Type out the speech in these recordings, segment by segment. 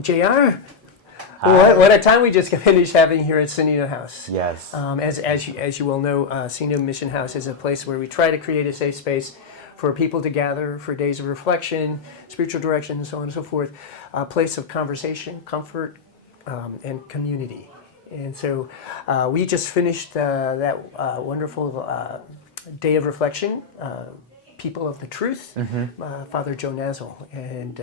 JR, what a time we just finished having here at Sonnino House. Yes. As you well know, Sonnino Mission House is a place where we try to create a safe space for people to gather for days of reflection, spiritual direction, and so on and so forth. A place of conversation, comfort, and community. And so we just finished that wonderful day of reflection, People of the Truth, Father Joe Nazzle. And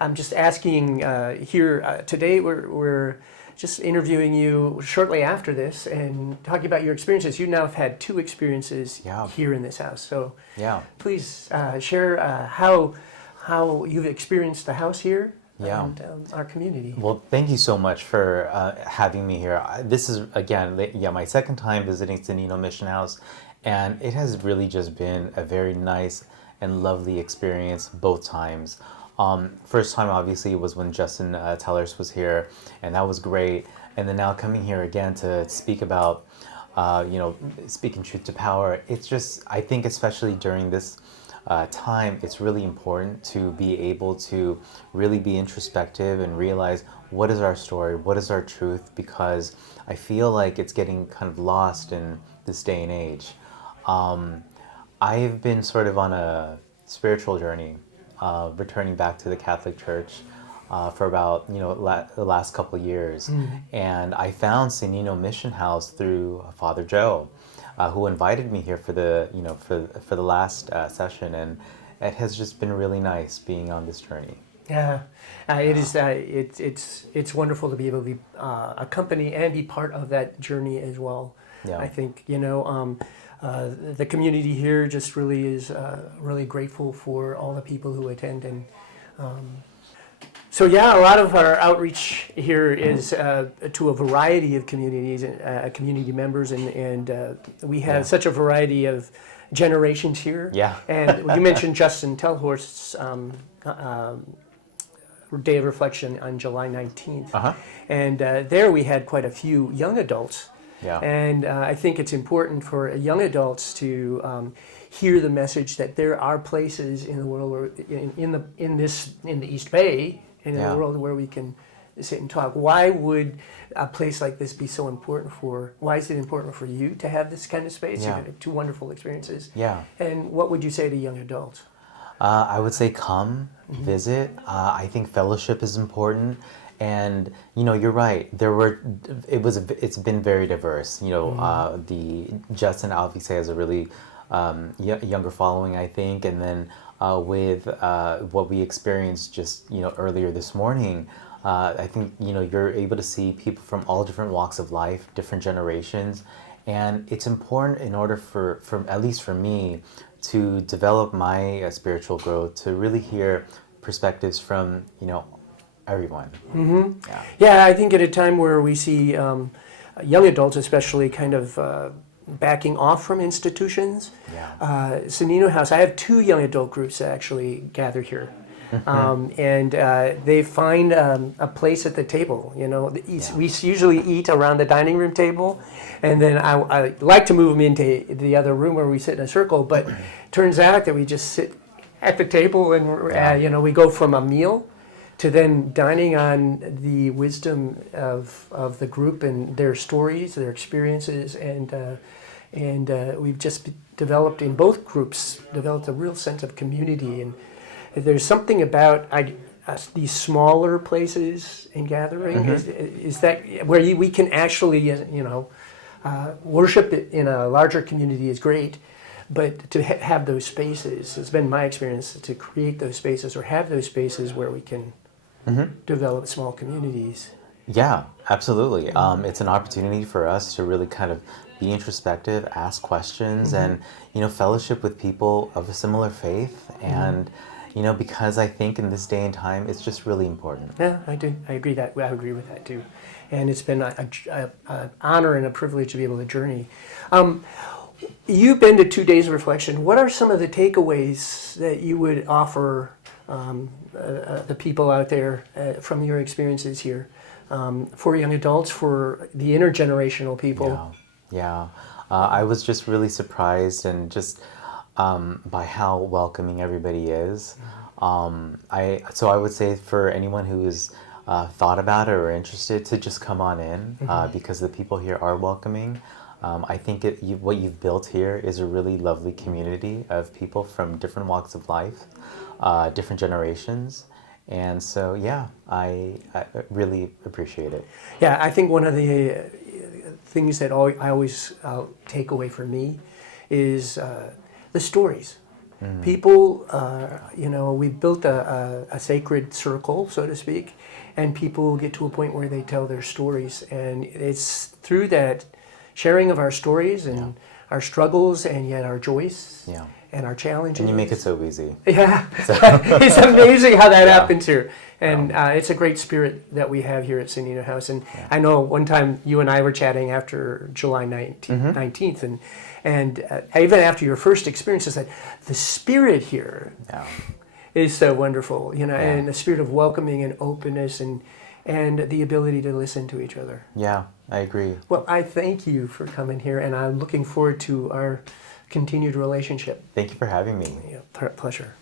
I'm just asking here today, we're just interviewing you shortly after this and talking about your experiences. You now have had 2 experiences here in this house. So please share how you've experienced the house here and our community. Well, thank you so much for having me here. This is, again, my second time visiting Sonnino Mission House, and it has really just been a very nice and lovely experience both times. First time, obviously, was when Justin Tellers was here, and that was great. And then now coming here again to speak about, speaking truth to power, it's just, I think especially during this time, it's really important to be able to really be introspective and realize what is our story, what is our truth, because I feel like it's getting kind of lost in this day and age. I've been sort of on a spiritual journey, returning back to the Catholic Church for about the last couple of years, and I found Sonnino Mission House through Father Joe, who invited me here for the for the last session, and it has just been really nice being on this journey. Yeah, it is. It's wonderful to be able to be accompany and be part of that journey as well. Yeah. I think the community here just really is really grateful for all the people who attend, and so a lot of our outreach here is to a variety of communities, community members, and we have such a variety of generations here. Yeah. And you mentioned Justin Tellhorst's Day of Reflection on July 19th, and there we had quite a few young adults. Yeah. And I think it's important for young adults to hear the message that there are places in the world where, in the East Bay and in the world where we can sit and talk. Why would a place like this be so important why is it important for you to have this kind of space? You've had 2 wonderful experiences. Yeah. And what would you say to young adults? I would say come, visit. I think fellowship is important. And you're right. It's been very diverse. The Justin obviously has a really younger following, I think, and then with what we experienced just earlier this morning, I think you're able to see people from all different walks of life, different generations, and it's important in order for at least for me to develop my spiritual growth to really hear perspectives from everyone. Yeah, I think at a time where we see young adults especially kind of backing off from institutions, Sonnino House, I have 2 young adult groups that actually gather here. And they find a place at the table. We usually eat around the dining room table, and then I like to move them into the other room where we sit in a circle, but turns out that we just sit at the table and we go from a meal to then dining on the wisdom of the group and their stories, their experiences, and we've just developed in both groups a real sense of community. And there's something about these smaller places and gathering is that where we can actually worship it in a larger community is great. But to have those spaces, it's been my experience to create those spaces or have those spaces where we can develop small communities. Yeah, absolutely. It's an opportunity for us to really kind of be introspective, ask questions, and fellowship with people of a similar faith. And because I think in this day and time, it's just really important. Yeah, I do. I agree with that too. And it's been an honor and a privilege to be able to journey. You've been to 2 days of reflection. What are some of the takeaways that you would offer the people out there from your experiences here, for young adults, for the intergenerational people? Yeah. I was just really surprised and just by how welcoming everybody is. So I would say for anyone who is thought about it or are interested, to just come on in, because the people here are welcoming. I think what you've built here is a really lovely community of people from different walks of life, different generations. And so, yeah, I really appreciate it. Yeah, I think one of the things that I always take away from me is the stories. People, we've built a sacred circle, so to speak, and people get to a point where they tell their stories. And it's through that sharing of our stories and our struggles and yet our joys and our challenges. And you make it so easy. Yeah, it's amazing how that happens here. And it's a great spirit that we have here at Sonnino House. And I know one time you and I were chatting after July 19th, and even after your first experience, I said, the spirit here is so wonderful, and the spirit of welcoming and openness and the ability to listen to each other. Yeah, I agree. Well, I thank you for coming here, and I'm looking forward to our continued relationship. Thank you for having me. Yeah, pleasure.